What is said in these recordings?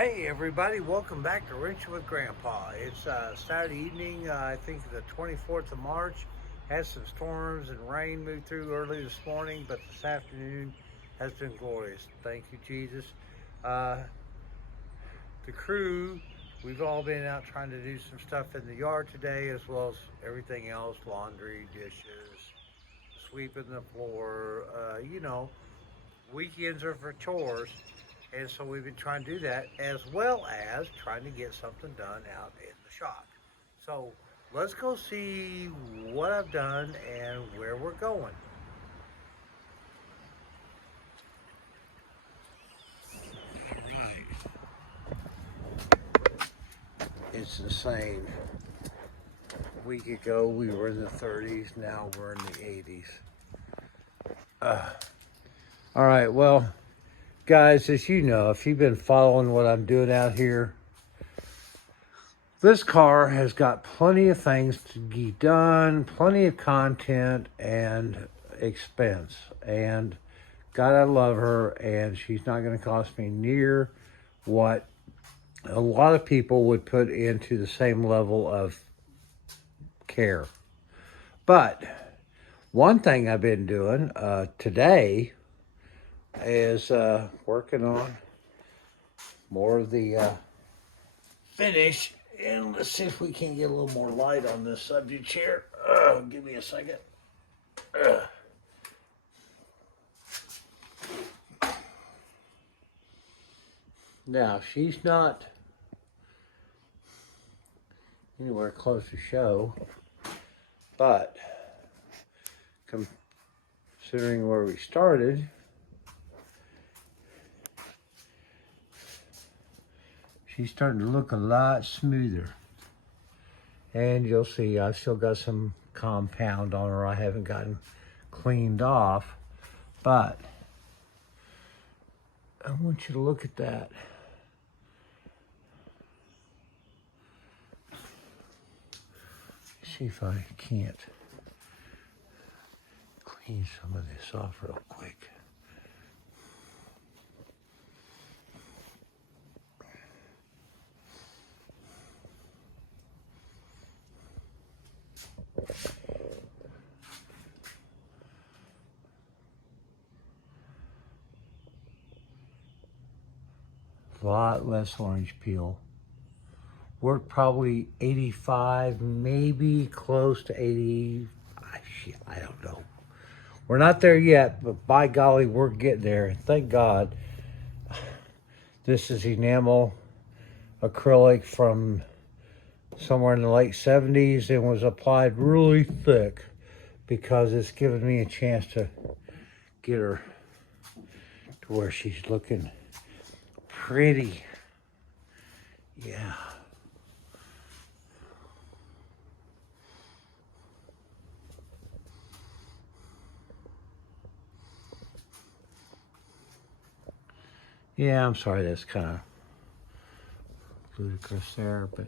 Hey everybody, welcome back to Wrenching with Grandpa. It's Saturday evening, I think the 24th of March. Had some storms and rain moved through early this morning, but this afternoon has been glorious. Thank you, Jesus. Uh, the crew, we've all been out trying to do some stuff in the yard today, as well as everything else, laundry, dishes, sweeping the floor, weekends are for chores. And so we've been trying to do that as well as trying to get something done out in the shop. So let's go see what I've done and where we're going. All right. It's the same. A week ago we were in the 30s, now we're in the 80s. All right, well, guys, as you know, if you've been following what I'm doing out here, this car has got plenty of things to be done, plenty of content and expense. And God, I love her, and she's not going to cost me near what a lot of people would put into the same level of care. But one thing I've been doing today is working on more of the finish. And let's see if we can get a little more light on this subject here. Give me a second. Now, she's not anywhere close to show, but considering where we started, she's starting to look a lot smoother. And you'll see I've still got some compound on her I haven't gotten cleaned off, but I want you to look at that. See if I can't clean some of this off real quick. A lot less orange peel. We're probably 85, maybe close to 80. I don't know. We're not there yet, but by golly, we're getting there. Thank God. This is enamel acrylic from somewhere in the late 70s and was applied really thick because it's given me a chance to get her to where she's looking pretty. Yeah. Yeah, I'm sorry that's kind of ludicrous there, but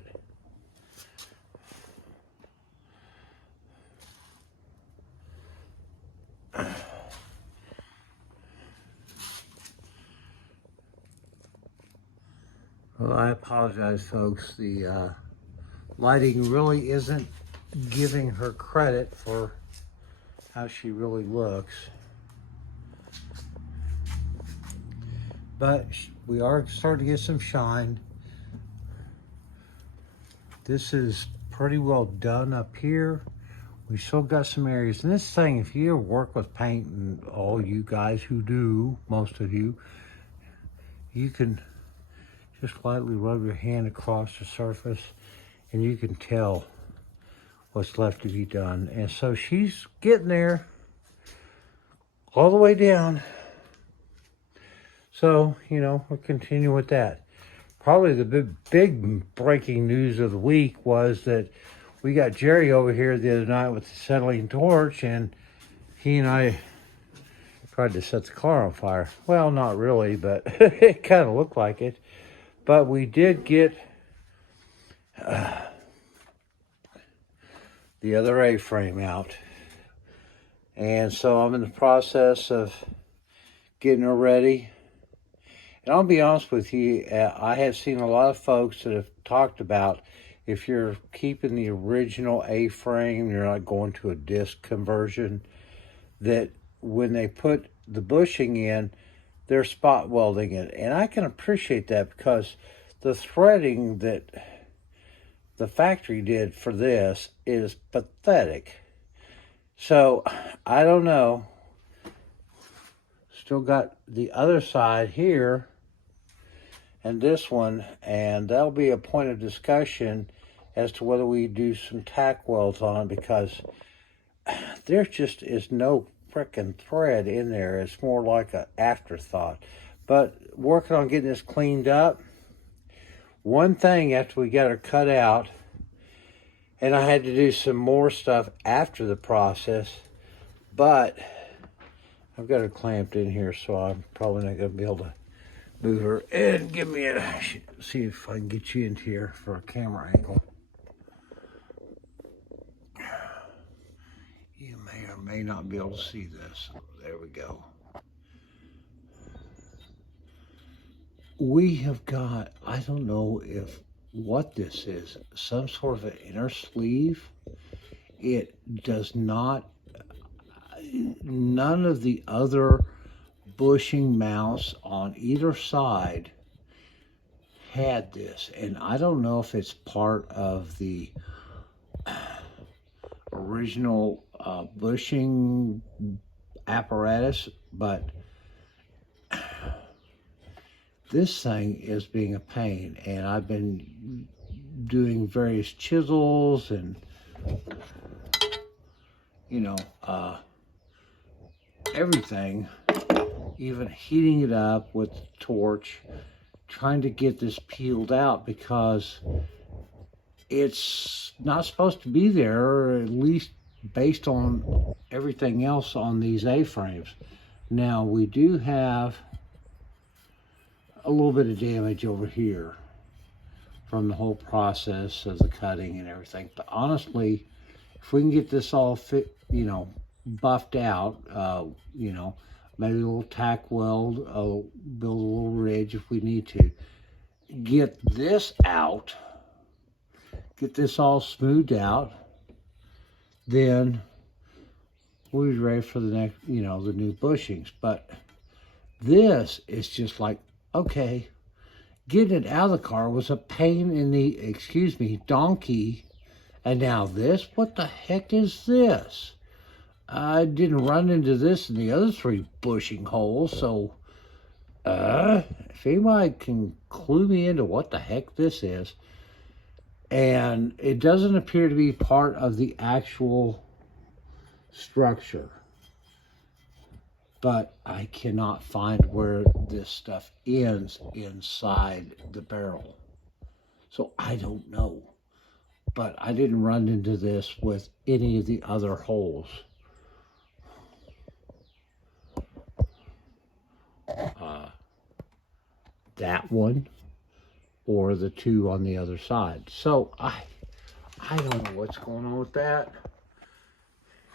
well, I apologize, folks. The lighting really isn't giving her credit for how she really looks. But we are starting to get some shine. This is pretty well done up here. We still got some areas. And this thing, if you ever work with paint, and all you guys who do, most of you, you can just lightly rub your hand across the surface and you can tell what's left to be done. And so she's getting there all the way down. So, we'll continue with that. Probably the big breaking news of the week was that we got Jerry over here the other night with the acetylene torch, and he and I tried to set the car on fire. Well, not really, but it kind of looked like it. But we did get the other A-frame out. And so I'm in the process of getting her ready. And I'll be honest with you, I have seen a lot of folks that have talked about if you're keeping the original A-frame, you're not going to a disc conversion, that when they put the bushing in, they're spot welding it. And I can appreciate that because the threading that the factory did for this is pathetic. So, I don't know. Still got the other side here and this one, and that'll be a point of discussion as to whether we do some tack welds on, because there just is no frickin' thread in there. It's more like an afterthought. But working on getting this cleaned up. One thing after we got her cut out, and I had to do some more stuff after the process, but I've got her clamped in here, so I'm probably not going to be able to move her. And give me a, see if I can get you into here for a camera angle. You may or may not be able to see this. There we go. We have got, I don't know if what this is, some sort of an inner sleeve. It does not, none of the other bushing mounts on either side had this, and I don't know if it's part of the original bushing apparatus, but this thing is being a pain, and I've been doing various chisels and, you know, everything, even heating it up with the torch, trying to get this peeled out because it's not supposed to be there, or at least based on everything else on these A-frames. Now, we do have a little bit of damage over here from the whole process of the cutting and everything. But honestly, if we can get this all fit, you know, buffed out, you know, maybe a little tack weld, build a little ridge if we need to. Get this out, get this all smoothed out, then we'll be ready for the next, you know, the new bushings. But this is just like, okay, getting it out of the car was a pain in the, excuse me, donkey. And now this, what the heck is this? I didn't run into this in the other 3 bushing holes, so if anybody can clue me into what the heck this is. And it doesn't appear to be part of the actual structure, but I cannot find where this stuff ends inside the barrel. So I don't know, but I didn't run into this with any of the other holes. That one or the 2 on the other side. So I don't know what's going on with that.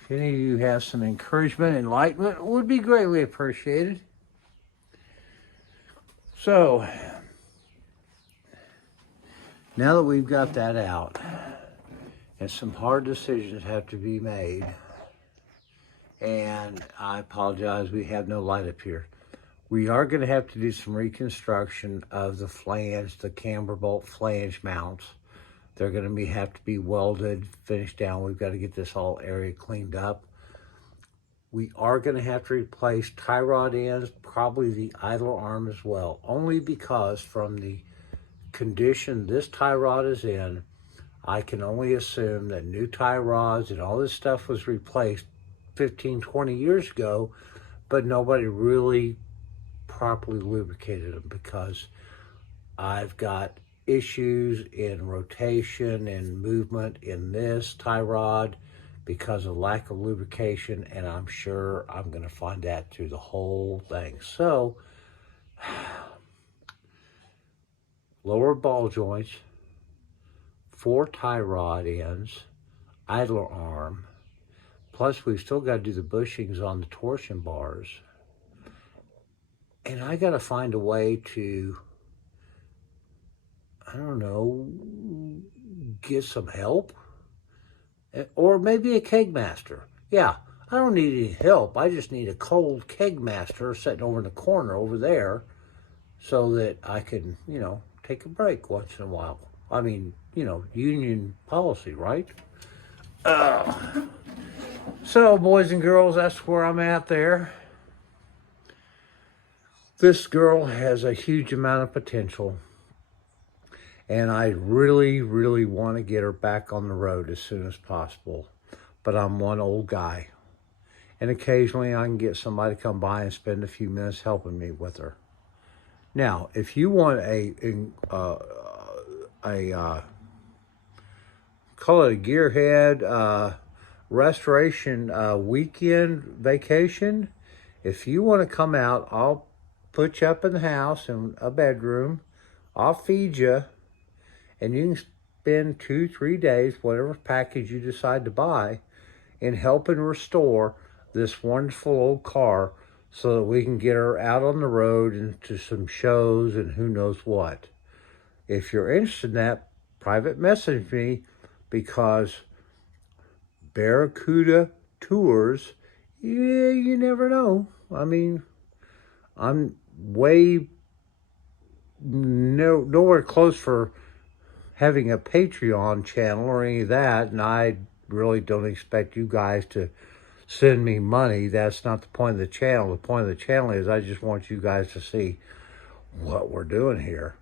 If any of you have some encouragement, enlightenment, it would be greatly appreciated. So now that we've got that out, and some hard decisions have to be made, and I apologize, we have no light up here. We are going to have to do some reconstruction of the flange, the camber bolt flange mounts. They're going to have to be welded, finished down. We've got to get this whole area cleaned up. We are going to have to replace tie rod ends, probably the idler arm as well, only because from the condition this tie rod is in, I can only assume that new tie rods and all this stuff was replaced 15, 20 years ago, but nobody really properly lubricated them, because I've got issues in rotation and movement in this tie rod because of lack of lubrication, and I'm sure I'm going to find that through the whole thing. So lower ball joints, 4 tie rod ends, idler arm, plus we've still got to do the bushings on the torsion bars. And I got to find a way to, I don't know, get some help. Or maybe a keg master. Yeah, I don't need any help. I just need a cold keg master sitting over in the corner over there so that I can, take a break once in a while. I mean, union policy, right? So, boys and girls, that's where I'm at there. This girl has a huge amount of potential. And I really, really want to get her back on the road as soon as possible. But I'm one old guy. And occasionally I can get somebody to come by and spend a few minutes helping me with her. Now, if you want call it a gearhead restoration weekend vacation, if you want to come out, I'll put you up in the house in a bedroom. I'll feed you. And you can spend 2-3 days, whatever package you decide to buy, in helping restore this wonderful old car so that we can get her out on the road and to some shows and who knows what. If you're interested in that, private message me, because Barracuda Tours, yeah, you never know. I mean, I'm nowhere close for having a Patreon channel or any of that, and I really don't expect you guys to send me money. That's not the point of the channel. The point of the channel is I just want you guys to see what we're doing here.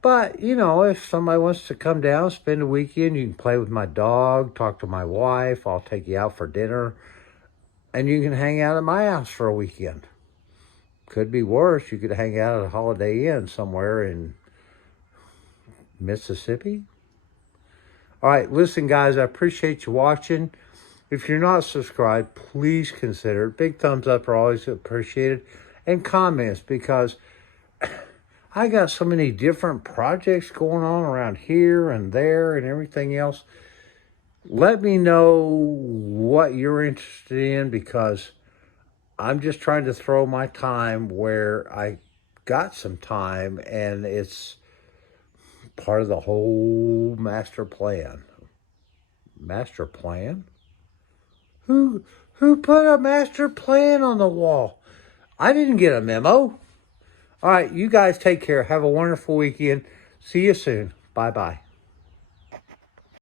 But, if somebody wants to come down, spend a weekend, you can play with my dog, talk to my wife, I'll take you out for dinner, and you can hang out at my house for a weekend. Could be worse. You could hang out at a Holiday Inn somewhere in Mississippi. All right, listen, guys, I appreciate you watching. If you're not subscribed, please consider it. Big thumbs up are always appreciated. And comments, because I got so many different projects going on around here and there and everything else. Let me know what you're interested in, because I'm just trying to throw my time where I got some time, and it's part of the whole master plan. Master plan? Who put a master plan on the wall? I didn't get a memo. All right, you guys take care. Have a wonderful weekend. See you soon. Bye-bye.